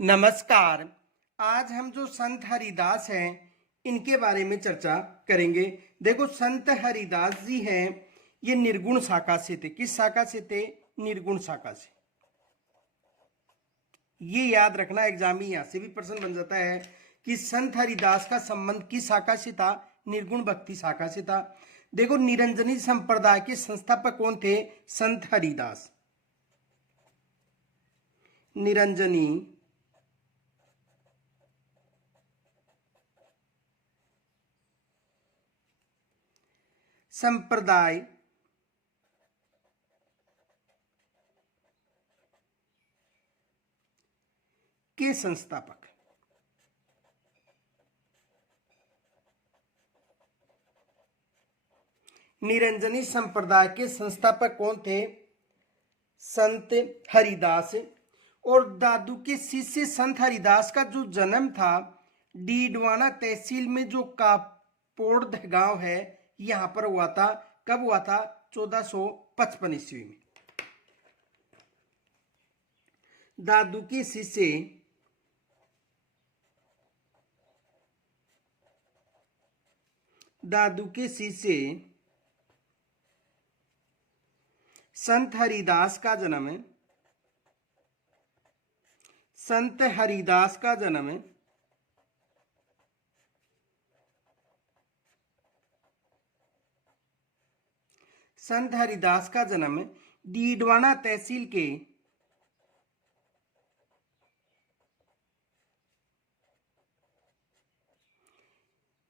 नमस्कार। आज हम जो संत हरिदास हैं इनके बारे में चर्चा करेंगे। देखो, संत हरिदास जी हैं, ये निर्गुण शाखा से थे। किस शाखा से थे? निर्गुण शाखा से। ये याद रखना, एग्जाम में यहां से भी प्रश्न बन जाता है कि संत हरिदास का संबंध किस शाखा से था? निर्गुण भक्ति शाखा से था। देखो, निरंजनी संप्रदाय के संस्थापक कौन थे? संत हरिदास। निरंजनी संप्रदाय के संस्थापक। निरंजनी संप्रदाय के संस्थापक कौन थे? संत हरिदास। और दादू के शिष्य संत हरिदास का जो जन्म था डीडवाना तहसील में जो कापोड़ गांव है, यहां पर हुआ था। कब हुआ था? 1455 ईस्वी में। दादू के शिष्य संत हरिदास का जन्म संत हरिदास का जन्म संत हरिदास का जन्म डीडवाना तहसील के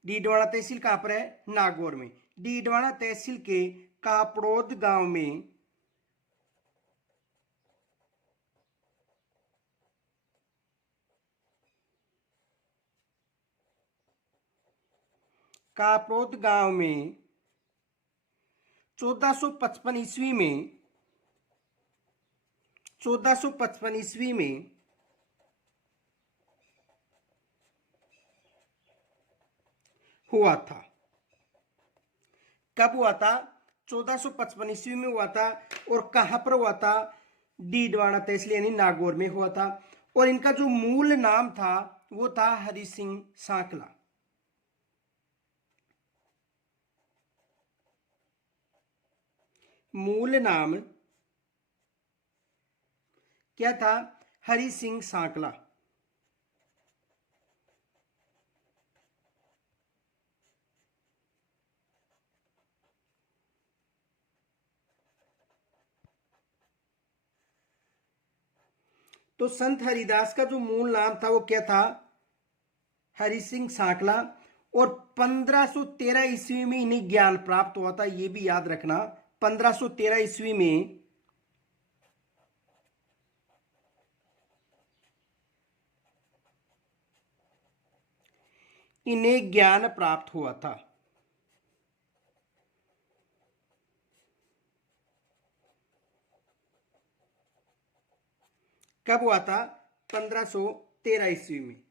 डीडवाना तहसील कहां पर है? नागौर में। डीडवाना तहसील के कापड़ोद गांव में कापड़ोद गांव में 1455 ईस्वी में 1455 ईस्वी में हुआ था। कब हुआ था? 1455 ईस्वी में हुआ था। और कहां पर हुआ था? डीडवाना तहसील यानी नागौर में हुआ था। और इनका जो मूल नाम था वो था हरि सिंह सांकला। मूल नाम क्या था? हरि सिंह सांकला। तो संत हरिदास का जो मूल नाम था वो क्या था? हरि सिंह सांकला। और 1513 ईस्वी में इन्हें ज्ञान प्राप्त हुआ था, ये भी याद रखना। 1513 ईस्वी में इन्हें ज्ञान प्राप्त हुआ था। कब हुआ था? 1513 ईस्वी में।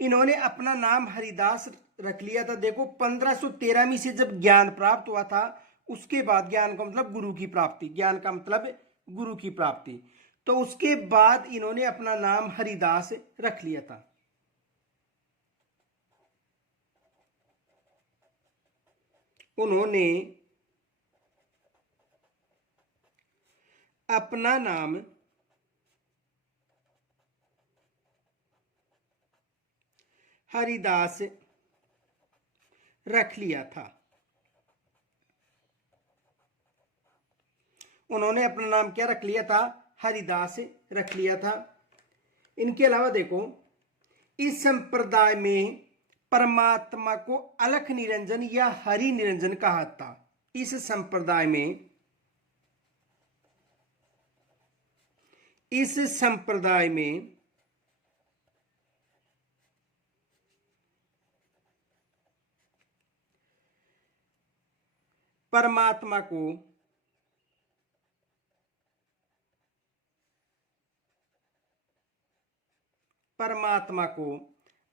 इन्होंने अपना नाम हरिदास रख लिया था। देखो, 1513 में से जब ज्ञान प्राप्त हुआ था, उसके बाद ज्ञान का मतलब गुरु की प्राप्ति, ज्ञान का मतलब गुरु की प्राप्ति, तो उसके बाद इन्होंने अपना नाम हरिदास रख लिया था। उन्होंने अपना नाम हरिदास रख लिया था। उन्होंने अपना नाम क्या रख लिया था? हरिदास रख लिया था। इनके अलावा देखो, इस संप्रदाय में परमात्मा को अलख निरंजन या हरि निरंजन कहा था। इस संप्रदाय में परमात्मा को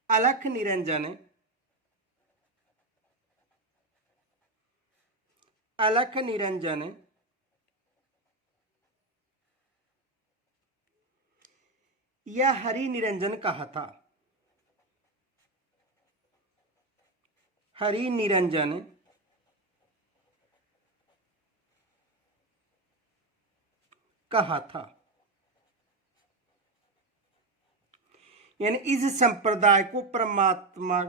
अलख निरंजन या हरि निरंजन कहा था? हरि निरंजन कहा था। यानी इस संप्रदाय को परमात्मा,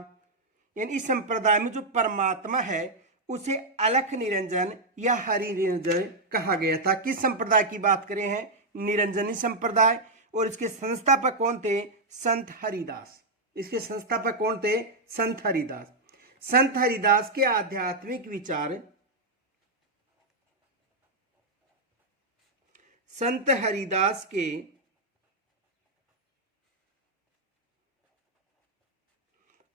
यानी इस संप्रदाय में जो परमात्मा है उसे अलख निरंजन या हरि निरंजन कहा गया था। किस संप्रदाय की बात करें हैं? निरंजनी संप्रदाय। और इसके संस्थापक कौन थे? संत हरिदास। इसके संस्थापक कौन थे? संत हरिदास। संत हरिदास के आध्यात्मिक विचार, संत हरिदास के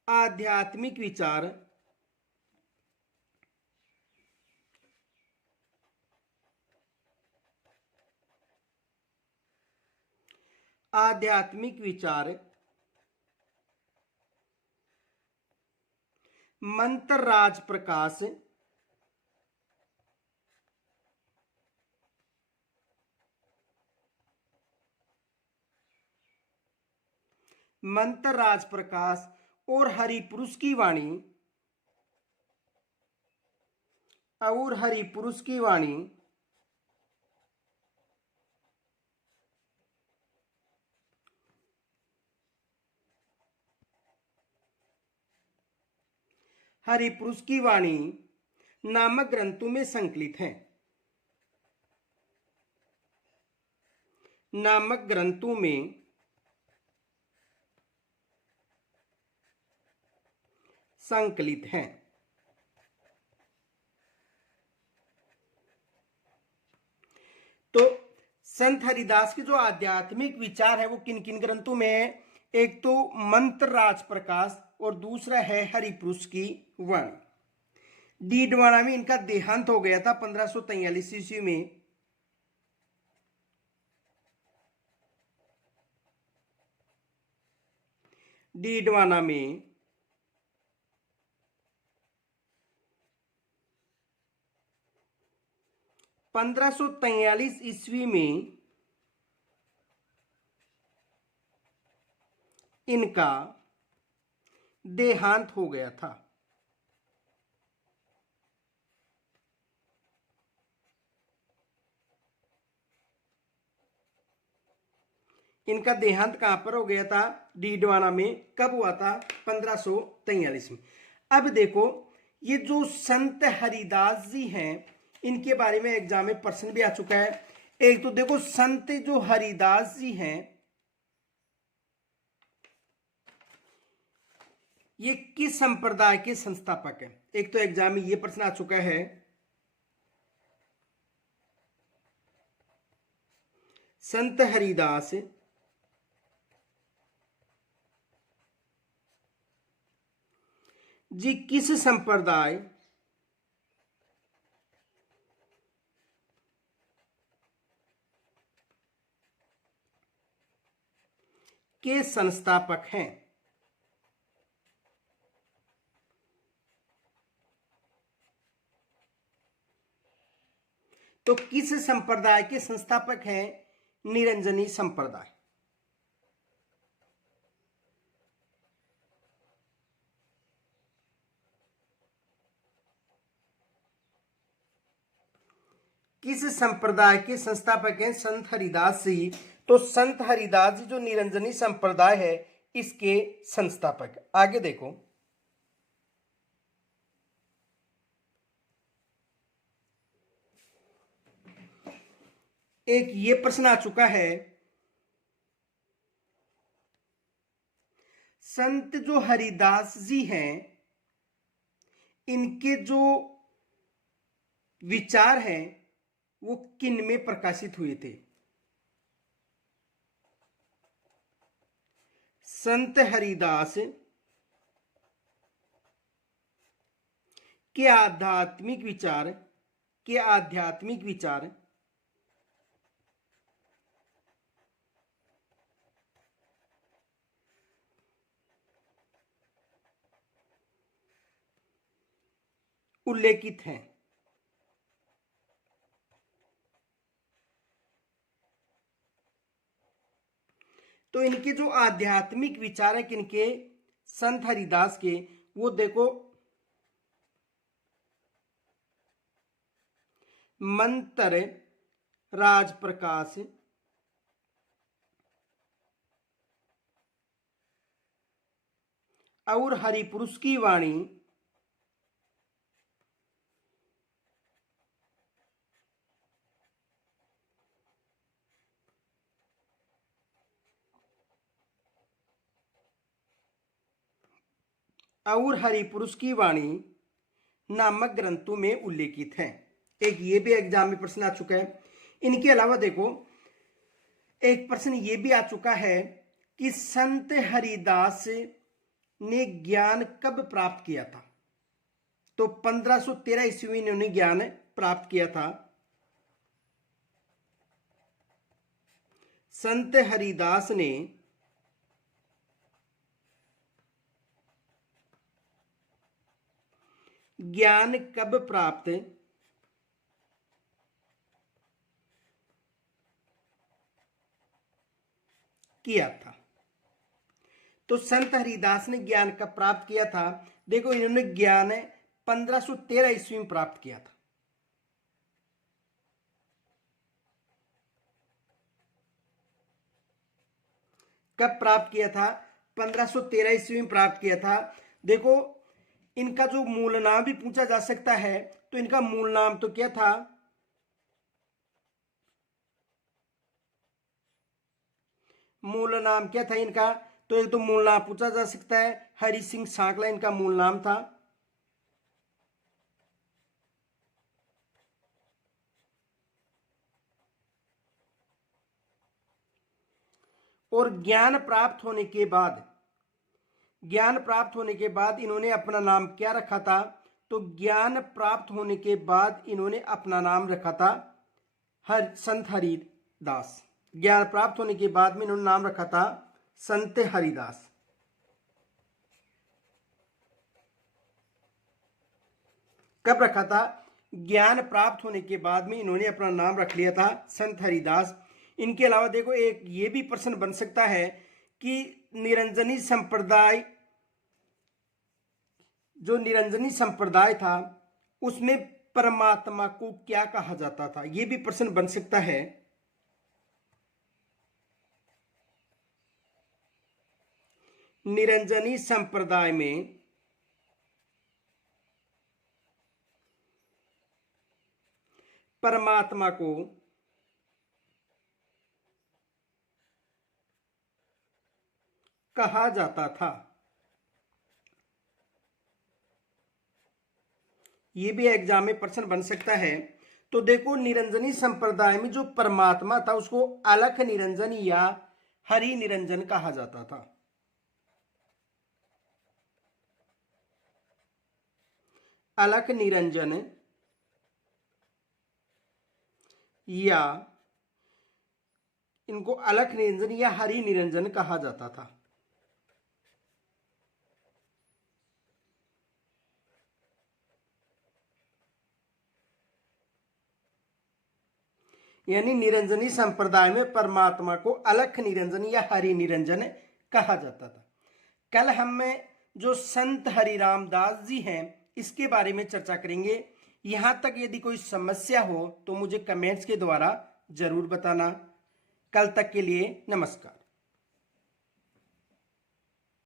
आध्यात्मिक विचार मंत्र राज प्रकाश, मंत्र राज प्रकाश और हरिपुरुष की वाणी, और हरिपुरुष की वाणी हरिपुरुष की वाणी नामक ग्रंथों में संकलित है। नामक ग्रंथों में संकलित हैं। तो संत हरिदास के जो आध्यात्मिक विचार है वो किन किन ग्रंथों में है? एक तो मंत्र राज प्रकाश और दूसरा है हरिपुरुष की वाणी। डीडवाना में इनका देहांत हो गया था 1543 ईस्वी में। डीडवाना में 1543 ईस्वी में इनका देहांत हो गया था। इनका देहांत कहां पर हो गया था? डीडवाना में। कब हुआ था? 1543 में। अब देखो, ये जो संत हरिदास जी हैं इनके बारे में एग्जाम में प्रश्न भी आ चुका है। एक तो देखो, संत जो हरिदास जी हैं ये किस संप्रदाय के संस्थापक हैं? एक तो एग्जाम में ये प्रश्न आ चुका है। संत हरिदास जी किस संप्रदाय के संस्थापक हैं? तो किस संप्रदाय के संस्थापक हैं? निरंजनी संप्रदाय। किस संप्रदाय के संस्थापक हैं? संत हरिदास जी। तो संत हरिदास जी जो निरंजनी संप्रदाय है इसके संस्थापक। आगे देखो, एक ये प्रश्न आ चुका है, संत जो हरिदास जी हैं इनके जो विचार हैं वो किन में प्रकाशित हुए थे? संत हरिदास के आध्यात्मिक विचार उल्लेखित हैं। तो इनके जो आध्यात्मिक विचार है किनके, संत हरिदास के, वो देखो मंत्र राज प्रकाश और हरिपुरुष की वाणी और हरिपुरुष की वाणी नामक ग्रंथों में उल्लेखित है। एक ये भी एग्जाम में प्रश्न आ चुका है। इनके अलावा देखो एक प्रश्न ये भी आ चुका है कि संत हरिदास ने ज्ञान कब प्राप्त किया था। तो 1513 ईस्वी में इन्होंने ज्ञान प्राप्त किया था। संत हरिदास ने ज्ञान कब प्राप्त किया था। तो संत हरिदास ने ज्ञान कब प्राप्त किया था। देखो इन्होंने ज्ञान 1513 ईस्वी में प्राप्त किया था। कब प्राप्त किया था, 1513 ईस्वी में प्राप्त किया था। देखो इनका जो मूल नाम भी पूछा जा सकता है, तो इनका मूल नाम तो क्या था, मूल नाम क्या था इनका। तो एक तो मूल नाम पूछा जा सकता है, हरि सिंह सांकला इनका मूल नाम था। और ज्ञान प्राप्त होने के बाद इन्होंने अपना नाम क्या रखा था। तो ज्ञान प्राप्त होने के बाद इन्होंने अपना नाम रखा था संत हरिदास। ज्ञान प्राप्त होने के बाद में इन्होंने नाम रखा था संत हरिदास। कब रखा था, ज्ञान प्राप्त होने के बाद में इन्होंने अपना नाम रख लिया था संत हरिदास। इनके अलावा देखो एक ये भी प्रश्न बन सकता है कि निरंजनी संप्रदाय, जो निरंजनी संप्रदाय था उसमें परमात्मा को क्या कहा जाता था। यह भी प्रश्न बन सकता है। निरंजनी संप्रदाय में परमात्मा को कहा जाता था। यह भी एग्जाम में प्रश्न बन सकता है। तो देखो निरंजनी संप्रदाय में जो परमात्मा था उसको अलख निरंजन या हरि निरंजन कहा जाता था। अलख निरंजन या इनको अलख निरंजन या हरि निरंजन कहा जाता था। यानी निरंजनी संप्रदाय में परमात्मा को अलख निरंजन या हरि निरंजन कहा जाता था। कल हम जो संत हरिराम दास जी हैं इसके बारे में चर्चा करेंगे। यहां तक यदि कोई समस्या हो तो मुझे कमेंट्स के द्वारा जरूर बताना। कल तक के लिए नमस्कार।